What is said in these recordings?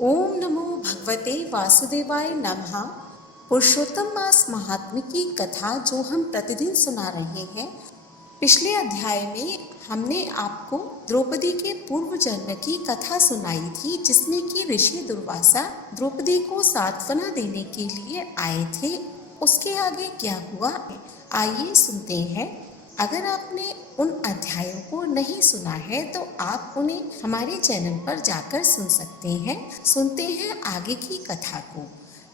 ओम नमो भगवते वासुदेवाय नमः। पुरुषोत्तम मास महात्म्य की कथा जो हम प्रतिदिन सुना रहे हैं। पिछले अध्याय में हमने आपको द्रौपदी के पूर्व जन्म की कथा सुनाई थी, जिसमें कि ऋषि दुर्वासा द्रौपदी को सांत्वना देने के लिए आए थे। उसके आगे क्या हुआ, आइए सुनते हैं। अगर आपने उन अध्यायों को नहीं सुना है तो आप उन्हें हमारे चैनल पर जाकर सुन सकते हैं। सुनते हैं आगे की कथा को।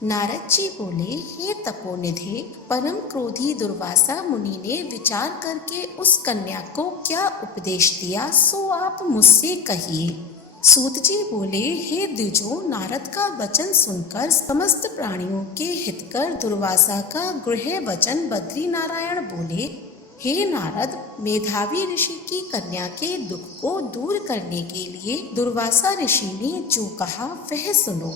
नारद जी बोले, हे तपोनिधे, परम क्रोधी दुर्वासा मुनि ने विचार करके उस कन्या को क्या उपदेश दिया, सो आप मुझसे कहिए। सूत जी बोले, हे द्विजो, नारद का वचन सुनकर समस्त प्राणियों के हितकर दुर्वासा का गृह वचन बद्री नारायण बोले, हे नारद, मेधावी ऋषि की कन्या के दुख को दूर करने के लिए दुर्वासा ऋषि ने जो कहा वह सुनो।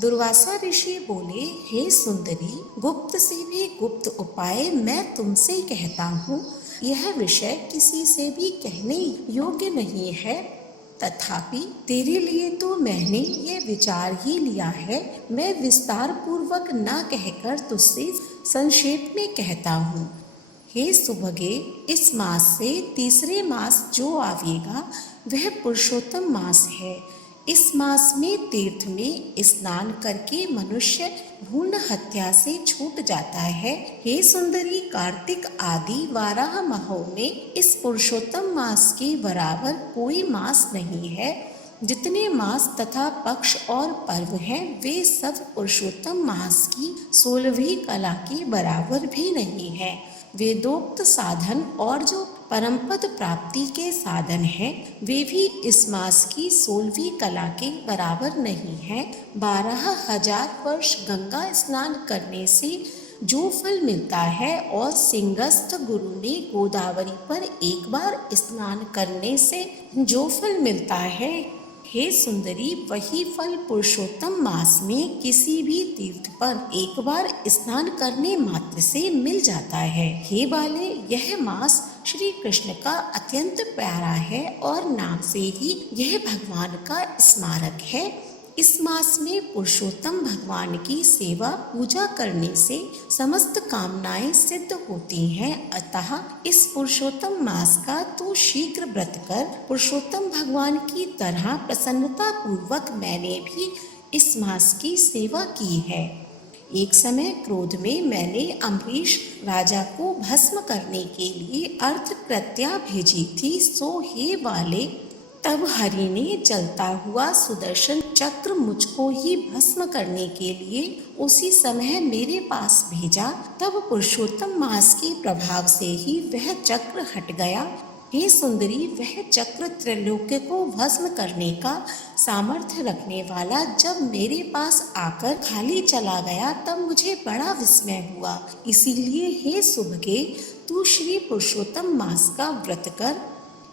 दुर्वासा ऋषि बोले, हे सुंदरी, गुप्त से भी गुप्त उपाय मैं तुमसे कहता हूँ। यह विषय किसी से भी कहने योग्य नहीं है, तथापि तेरे लिए तो मैंने ये विचार ही लिया है। मैं विस्तार पूर्वक न कहकर तुझसे संक्षेप में कहता हूँ। हे सुभगे, इस मास से तीसरे मास जो आवेगा वह पुरुषोत्तम मास है। इस मास में तीर्थ में स्नान करके मनुष्य भ्रूण हत्या से छूट जाता है। हे सुंदरी, कार्तिक आदि 12 माहों में इस पुरुषोत्तम मास के बराबर कोई मास नहीं है। जितने मास तथा पक्ष और पर्व हैं वे सब पुरुषोत्तम मास की 16वीं कला के बराबर भी नहीं है। वेदोक्त साधन और जो परमपद प्राप्ति के साधन हैं वे भी इस मास की 16वीं कला के बराबर नहीं है। 12,000 वर्ष गंगा स्नान करने से जो फल मिलता है और सिंहस्थ गुरु ने गोदावरी पर एक बार स्नान करने से जो फल मिलता है, हे सुंदरी, वही फल पुरुषोत्तम मास में किसी भी तीर्थ पर एक बार स्नान करने मात्र से मिल जाता है। हे बाले, यह मास श्री कृष्ण का अत्यंत प्यारा है और नाम से ही यह भगवान का स्मारक है। इस मास में पुरुषोत्तम भगवान की सेवा पूजा करने से समस्त कामनाएं सिद्ध होती हैं। अतः इस पुरुषोत्तम मास का तू शीघ्र व्रत कर। पुरुषोत्तम भगवान की तरह प्रसन्नता पूर्वक मैंने भी इस मास की सेवा की है। एक समय क्रोध में मैंने अम्बरीश राजा को भस्म करने के लिए अर्थ कृत्या भेजी थी। सो हे वाले, तब हरि ने जलता हुआ सुदर्शन चक्र मुझको ही भस्म करने के लिए उसी समय मेरे पास भेजा। तब पुरुषोत्तम मास के प्रभाव से ही वह चक्र हट गया। हे सुंदरी, वह चक्र त्रैलोक्य को भस्म करने का सामर्थ्य रखने वाला जब मेरे पास आकर खाली चला गया तब मुझे बड़ा विस्मय हुआ। इसीलिए हे सुभगे, तू श्री पुरुषोत्तम मास का व्रत कर।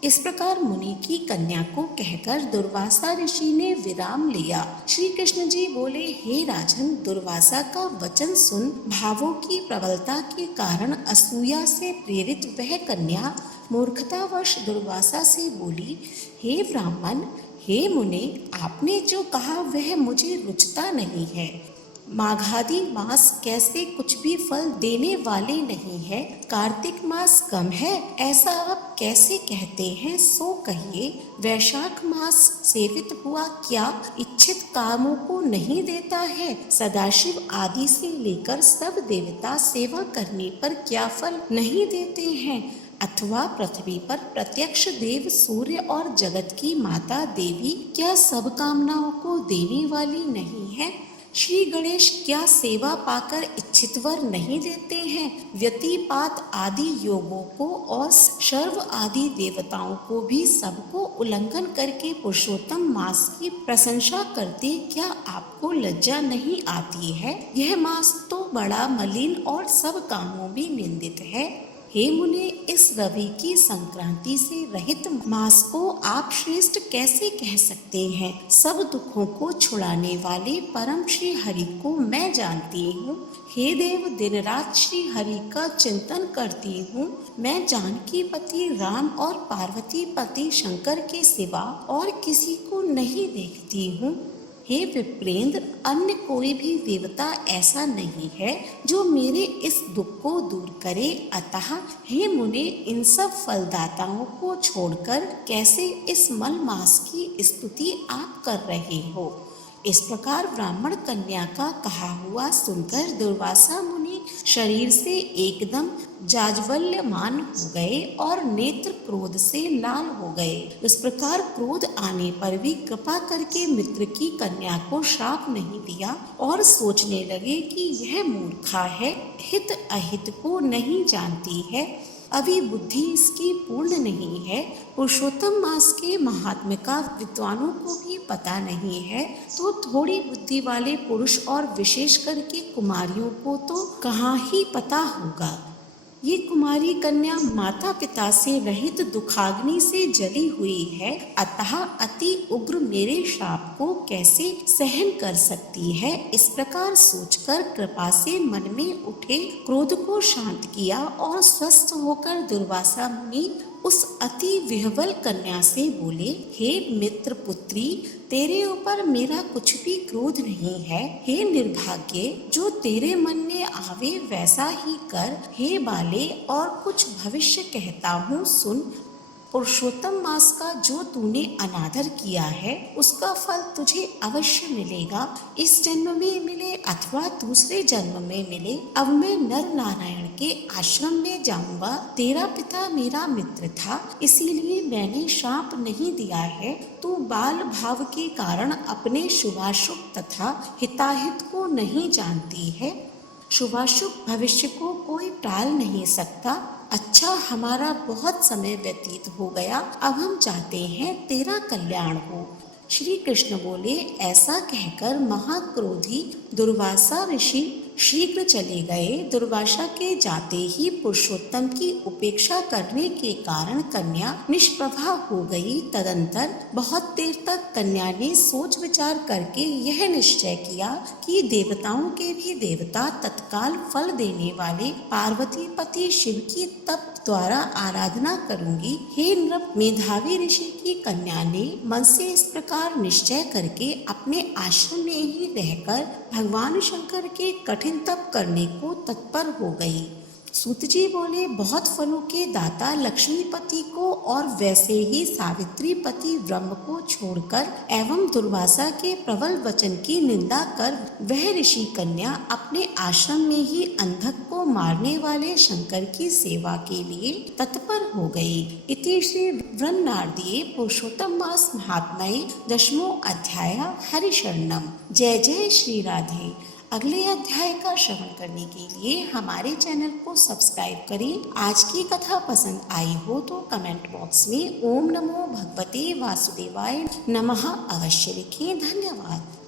इस प्रकार मुनि की कन्या को कहकर दुर्वासा ऋषि ने विराम लिया। श्री कृष्ण जी बोले, हे राजन, दुर्वासा का वचन सुन। भावों की प्रबलता के कारण असूया से प्रेरित वह कन्या मूर्खतावश दुर्वासा से बोली, हे ब्राह्मण, हे मुने, आपने जो कहा वह मुझे रुचता नहीं है। माघादि मास कैसे कुछ भी फल देने वाले नहीं है। कार्तिक मास कम है ऐसा आप कैसे कहते हैं, सो कहिए। वैशाख मास सेवित हुआ क्या इच्छित कामों को नहीं देता है। सदाशिव आदि से लेकर सब देवता सेवा करने पर क्या फल नहीं देते हैं। अथवा पृथ्वी पर प्रत्यक्ष देव सूर्य और जगत की माता देवी क्या सब कामनाओं को देने वाली नहीं है। श्री गणेश क्या सेवा पाकर इच्छित वर नहीं देते हैं। व्यतिपात आदि योगों को और सर्व आदि देवताओं को भी सबको उल्लंघन करके पुरुषोत्तम मास की प्रशंसा करते क्या आपको लज्जा नहीं आती है। यह मास तो बड़ा मलिन और सब कामों में निंदित है। हे मुने, इस रवि की संक्रांति से रहित मास को आप श्रेष्ठ कैसे कह सकते हैं। सब दुखों को छुड़ाने वाले परम श्री हरि को मैं जानती हूँ। हे देव, दिन रात श्री हरि का चिंतन करती हूँ। मैं जानकी पति राम और पार्वती पति शंकर के सिवा और किसी को नहीं देखती हूँ। हे विप्रेंद्र, अन्य कोई भी देवता ऐसा नहीं है जो मेरे इस दुख को दूर करे। अतः हे मुने, इन सब फलदाताओं को छोड़कर कैसे इस मल मास की स्तुति आप कर रहे हो। इस प्रकार ब्राह्मण कन्या का कहा हुआ सुनकर दुर्वासा मुनि शरीर से एकदम जाज्वल्यमान हो गए और नेत्र क्रोध से लाल हो गए। इस प्रकार क्रोध आने पर भी कृपा करके मित्र की कन्या को श्राप नहीं दिया और सोचने लगे कि यह मूर्खा है, हित अहित को नहीं जानती है, अभी बुद्धि इसकी पूर्ण नहीं है, पुरुषोत्तम मास के महात्म्य का विद्वानों को भी पता नहीं है, तो थोड़ी बुद्धि वाले पुरुष और विशेष करके कुमारियों को तो कहाँ ही पता होगा। ये कुमारी कन्या माता पिता से रहित दुखाग्नि से जली हुई है, अतः अति उग्र मेरे श्राप को कैसे सहन कर सकती है। इस प्रकार सोचकर कृपा से मन में उठे क्रोध को शांत किया और स्वस्थ होकर दुर्वासा मुनि उस अति विह्वल कन्या से बोले, हे मित्र पुत्री, तेरे ऊपर मेरा कुछ भी क्रोध नहीं है। हे निर्भाग्य, जो तेरे मन में आवे वैसा ही कर। हे बाले, और कुछ भविष्य कहता हूँ सुन। पुरुषोत्तम मास का जो तूने अनादर किया है उसका फल तुझे अवश्य मिलेगा, इस जन्म में मिले अथवा दूसरे जन्म में मिले। अब मैं नर नारायण के आश्रम में जाऊंगा। तेरा पिता मेरा मित्र था, इसीलिए मैंने श्राप नहीं दिया है। तू बाल भाव के कारण अपने शुभाशुभ तथा हिताहित को नहीं जानती है। शुभाशुभ भविष्य को कोई टाल नहीं सकता। अच्छा, हमारा बहुत समय व्यतीत हो गया, अब हम चाहते हैं तेरा कल्याण हो। श्री कृष्ण बोले, ऐसा कहकर महाक्रोधी दुर्वासा ऋषि शीघ्र चले गए। दुर्वासा के जाते ही पुरुषोत्तम की उपेक्षा करने के कारण कन्या निष्प्रभा हो गई। तदंतर बहुत देर तक कन्या ने सोच विचार करके यह निश्चय किया कि देवताओं के भी देवता तत्काल फल देने वाले पार्वती पति शिव की तप द्वारा आराधना करूंगी। हे नृप, मेधावी ऋषि की कन्या ने मन से इस प्रकार निश्चय करके अपने आश्रम में ही रहकर भगवान शंकर के कठिन तप करने को तत्पर हो गई। सूत जी बोले, बहुत फलों के दाता लक्ष्मीपति को और वैसे ही सावित्री पति ब्रह्म को छोड़कर एवं दुर्वासा के प्रबल वचन की निंदा कर वह ऋषि कन्या अपने आश्रम में ही अंधक को मारने वाले शंकर की सेवा के लिए तत्पर हो गई। इति श्री वृन्नारदीये पुरुषोत्तम मास महात्म्ये 10वां अध्याय हरिशरणम। जय जय श्री राधे। अगले अध्याय का श्रवण करने के लिए हमारे चैनल को सब्सक्राइब करें। आज की कथा पसंद आई हो तो कमेंट बॉक्स में ओम नमो भगवते वासुदेवाय नमः अवश्य लिखें। धन्यवाद।